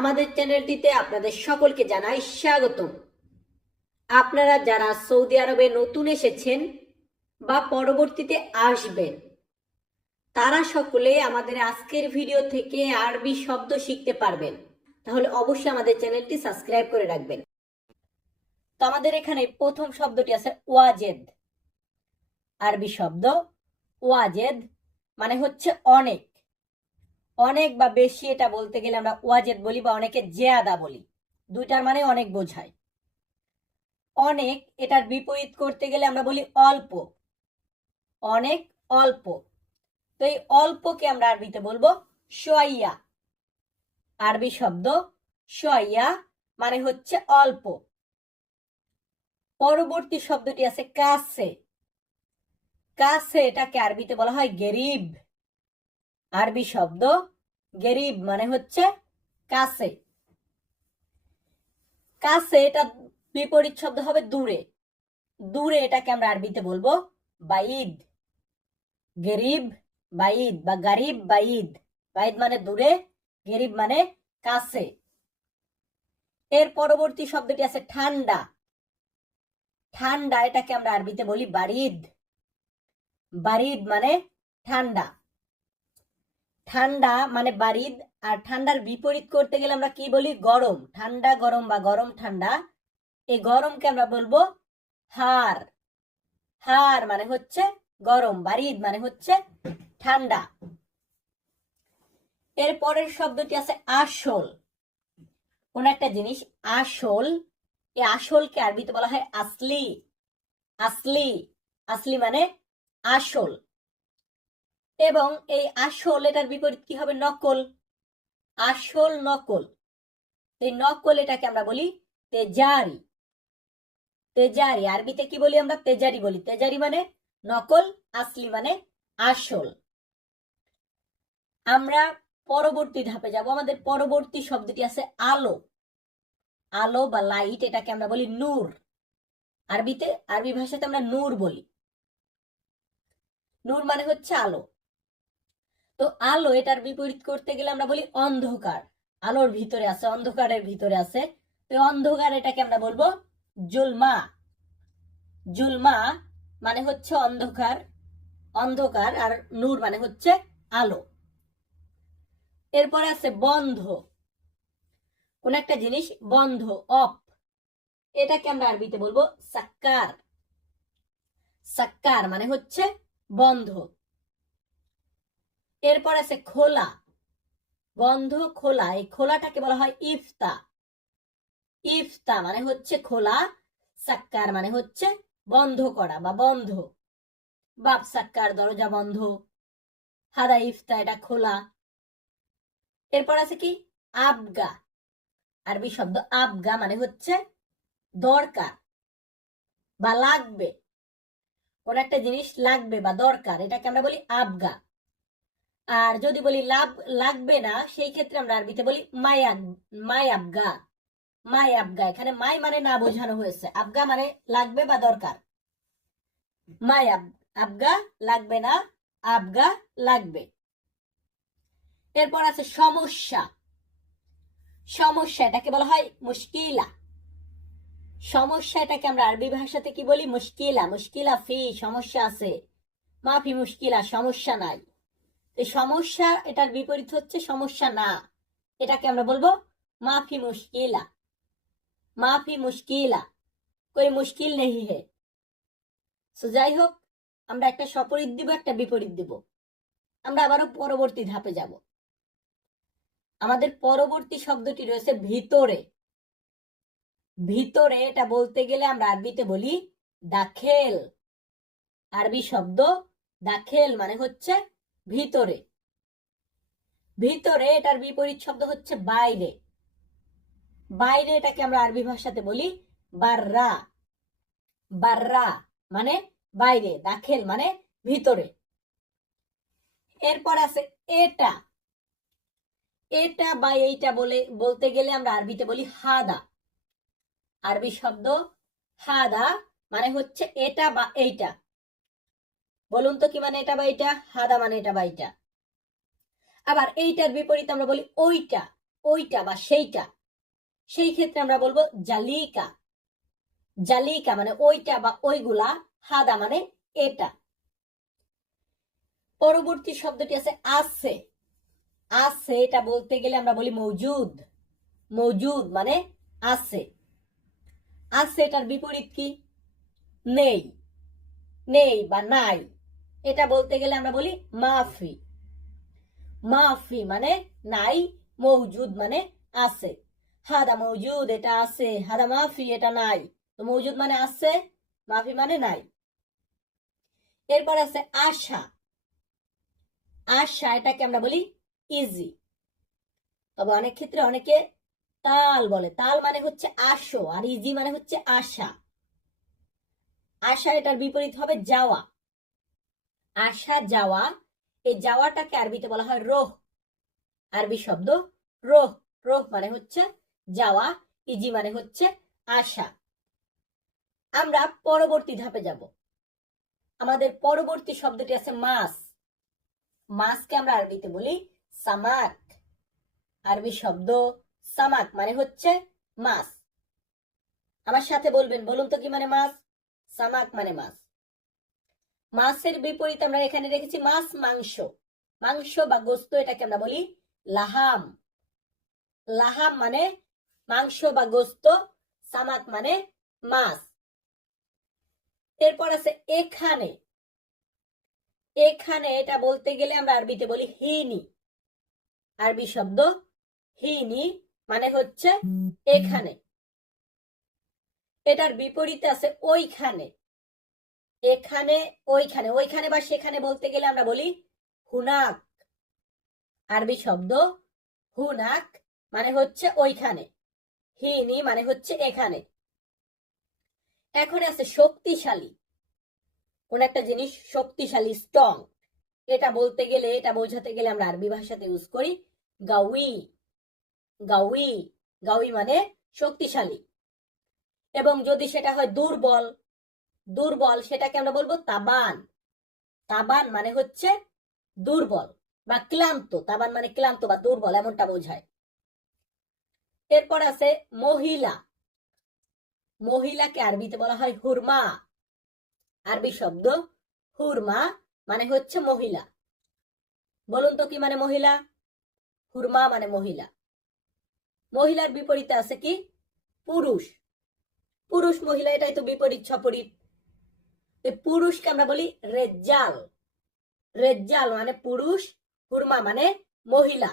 আমাদের চ্যানেলটিতে আপনাদের সকলকে জানাই স্বাগতম। আপনারা যারা সৌদি আরবে নতুন এসেছেন বা পরবর্তীতে আসবেন, তারা সকলে আমাদের আজকের ভিডিও থেকে আরবি শব্দ শিখতে পারবেন। তাহলে অবশ্যই আমাদের চ্যানেলটি সাবস্ক্রাইব করে রাখবেন। তো আমাদের এখানে প্রথম শব্দটি আছে ওয়াজেদ। আরবি শব্দ ওয়াজেদ মানে হচ্ছে অনেক, অনেক বা বেশি। এটা বলতে গেলে আমরা ওয়াজেদ বলি বা অনেকে জিয়াদা বলি, দুইটার মানে অনেক বোঝায়। অনেক এটার বিপরীত করতে গেলে আমরা বলি অল্প, অনেক অল্প। তো এই অল্পকে আমরা আরবিতে বলবো শোয়াইয়া। আরবি শব্দ শোয়াইয়া মানে হচ্ছে অল্প। পরবর্তী শব্দটি আছে কাছে। কাছে এটাকে আরবিতে বলা হয় গেরিব। আরবি শব্দ গেরিব মানে হচ্ছে কাছে। কাছে এটা বিপরীত শব্দ হবে দূরে। দূরে এটাকে আমরা আরবিতে বলবো বাইদ। গেরিব বাইদ বা গারিব বাইদ। বাইদ মানে দূরে, গেরিব মানে কাছে। এর পরবর্তী শব্দটি আছে ঠান্ডা। ঠান্ডা এটাকে আমরা আরবিতে বলি বারিদ। বারিদ মানে ঠান্ডা। ঠান্ডা মানে বারিদ। আর ঠান্ডার বিপরীত করতে গেলে আমরা কি বলি গরম। ঠান্ডা গরম বা গরম ঠান্ডা, এই গরমকে আমরা বলবো হার। হার মানে হচ্ছে গরম, বারিদ মানে হচ্ছে ঠান্ডা। এর পরের শব্দটি আছে আসল। কোন একটা জিনিস আসল, এই আসলকে আরবিতে বলা হয় আসলি। আসলি, আসলি মানে আসল। এবং এই আসল এটার বিপরীত কি হবে নকল। আসল নকল। এই নকল এটাকে আমরা বলি তেজারি। তেজারি আরবিতে কি বলি আমরা তেজারি বলি। তেজারি মানে নকল, আসলি মানে আসল। আমরা পরবর্তী ধাপে যাব। আমাদের পরবর্তী শব্দটি আছে আলো। আলো বা লাইট এটাকে আমরা বলি নূর। আরবিতে, আরবি ভাষাতে আমরা নূর বলি। নূর মানে হচ্ছে আলো। তো আলো এটার বিপরীত করতে গেলে আমরা বলি অন্ধকার। আলোর ভিতরে আছে, অন্ধকারের ভিতরে আছে। তো অন্ধকার এটাকে আমরা বলবো জুলমা। জুলমা মানে হচ্ছে অন্ধকার, অন্ধকার। আর নূর মানে হচ্ছে আলো। এরপরে আছে বন্ধ। কোন একটা জিনিস বন্ধ, অফ, এটাকে আমরা আরবিতে বলবো সাক্কার। সাক্কার মানে হচ্ছে বন্ধ। এরপর আছে খোলা। বন্ধ খোলা, এই খোলাটাকে বলা হয় ইফতা। ইফতা মানে হচ্ছে খোলা, সাক্কার মানে হচ্ছে বন্ধ করা বা বন্ধ। বাপ সাক্কার দরজা বন্ধ, হাদা ইফতা এটা খোলা। এরপর আছে কি আবগা। আরবি শব্দ আবগা মানে হচ্ছে দরকার বা লাগবে। কোন একটা জিনিস লাগবে বা দরকার এটাকে আমরা বলি আবগা। আর যদি বলি লাগবে না, সেই ক্ষেত্রে আমরা আরবিতে বলি মাই আবগা। মাই আবগা, এখানে মাই মানে না বোঝানো হয়েছে, আবগা মানে লাগবে বা দরকার। মাই আবগা লাগবে না, আবগা লাগবে। এরপর আছে সমস্যা। সমস্যা এটাকে বলা হয় মুশকিলা। সমস্যা এটাকে আমরা আরবি ভাষাতে কি বলি মুশকিলা। মুশকিলা ফি, সমস্যা আছে, মাফি মুশকিলা, সমস্যা নাই। এই সমস্যা এটার বিপরীত হচ্ছে সমস্যা না, এটাকে আমরা বলবো মাফি মুশকিলা। মাফি মুশকিলা, কোই মুশকিল নেই হে। সো যাই হোক, আমরা একটা সপরিত দিব, একটা বিপরীত দিব। আমরা আবারও পরবর্তী ধাপে যাব। আমাদের পরবর্তী শব্দটি রয়েছে ভিতরে। ভিতরে এটা বলতে গেলে আমরা আরবিতে বলি দাখেল। আরবি শব্দ দাখেল মানে হচ্ছে ভিতরে। ভিতরে এটার বিপরীত শব্দ হচ্ছে বাইরে। বাইরে এটাকে আমরা আরবি ভাষাতে বলি বাররা। বাররা মানে বাইরে, দাখেল মানে ভিতরে। এরপর আছে এটা। এটা বা এইটা বলতে গেলে আমরা আরবিতে বলি হাদা। আরবি শব্দ হাদা মানে হচ্ছে এটা বা এইটা। বলুন তো কি মানে এটা বা এইটা? হাদা মানে এটা বা এইটা। আবার এইটার বিপরীত আমরা বলি ওইটা। ওইটা বা সেইটা, সেই ক্ষেত্রে আমরা বলবো জালিকা। জালিকা মানে ওইটা বা ওইগুলা, হাদা মানে এটা। পরবর্তী শব্দটি আছে আছে। আছে এটা বলতে গেলে আমরা বলি মৌজুদ। মৌজুদ মানে আছে। আছে এটার বিপরীত কি? নেই। নেই বা নাই, এটা বলতে গেলে আমরা বলি মাফি। মাফি মানে নাই, মৌজুদ মানে আছে। হাদা মৌজুদ এটা আছে, হাদা মাফি এটা নাই। তো মৌজুদ মানে আছে, মাফি মানে নাই। এরপর আছে আশা। আশা এটাকে আমরা বলি ইজি। তবে অনেক ক্ষেত্রে অনেকে তাল বলে। তাল মানে হচ্ছে আসো, আর ইজি মানে হচ্ছে আশা। আশা এটার বিপরীত হবে যাওয়া। আসা যাওয়া, এই যাওয়াটাকে আরবিতে বলা হয় রোহ। আরবি শব্দ রোহ। রোহ মানে হচ্ছে যাওয়া, ইজি মানে হচ্ছে আসা। আমরা পরবর্তী ধাপে যাব। আমাদের পরবর্তী শব্দটি আছে মাছ। মাছকে আমরা আরবিতে বলি সামাক। আরবি শব্দ সামাক মানে হচ্ছে মাছ। আমার সাথে বলবেন, বলুন তো কি মানে মাছ? সামাক মানে মাছ। মাছের বিপরীত আমরা এখানে রেখেছি মাছ মাংস। মাংস বা গোস্ত এটাকে আমরা বলি লাহাম। লাহাম মানে মাংস বা গোস্ত, সামাক মানে মাছ। এরপর আছে এখানে। এখানে এটা বলতে গেলে আমরা আরবিতে বলি হিনি। আরবি শব্দ হিনি মানে হচ্ছে এখানে। এটার বিপরীতে আছে ওইখানে। এখানে ওইখানে, ওইখানে বা সেখানে বলতে গেলে আমরা বলি হুনাক। আরবি শব্দ হুনাক মানে হচ্ছে ওইখানে, হিনি মানে হচ্ছে এখানে। এখন আছে শক্তিশালী। কোন একটা জিনিস শক্তিশালী, স্ট্রং, এটা বলতে গেলে, এটা বোঝাতে গেলে আমরা আরবি ভাষাতে ইউজ করি গাউই। গাউই, গাউই মানে শক্তিশালী। এবং যদি সেটা হয় দুর্বল, দুর্বল সেটাকে আমরা বলবো তাবান। তাবান মানে হচ্ছে দুর্বল বা ক্লান্ত। তাবান মানে ক্লান্ত বা দুর্বল এমনটা বোঝায়। এরপর আছে মহিলা। মহিলাকে আরবিতে বলা হয় হুরমা। আরবি শব্দ হুরমা মানে হচ্ছে মহিলা। বলুন তো কি মানে মহিলা? হুরমা মানে মহিলা। মহিলার বিপরীতে আছে কি? পুরুষ। পুরুষ মহিলা এটাই তো বিপরীত সপরীত। পুরুষকে আমরা বলি রেজ্জাল। রেজ্জাল মানে পুরুষ, হুরমা মানে মহিলা।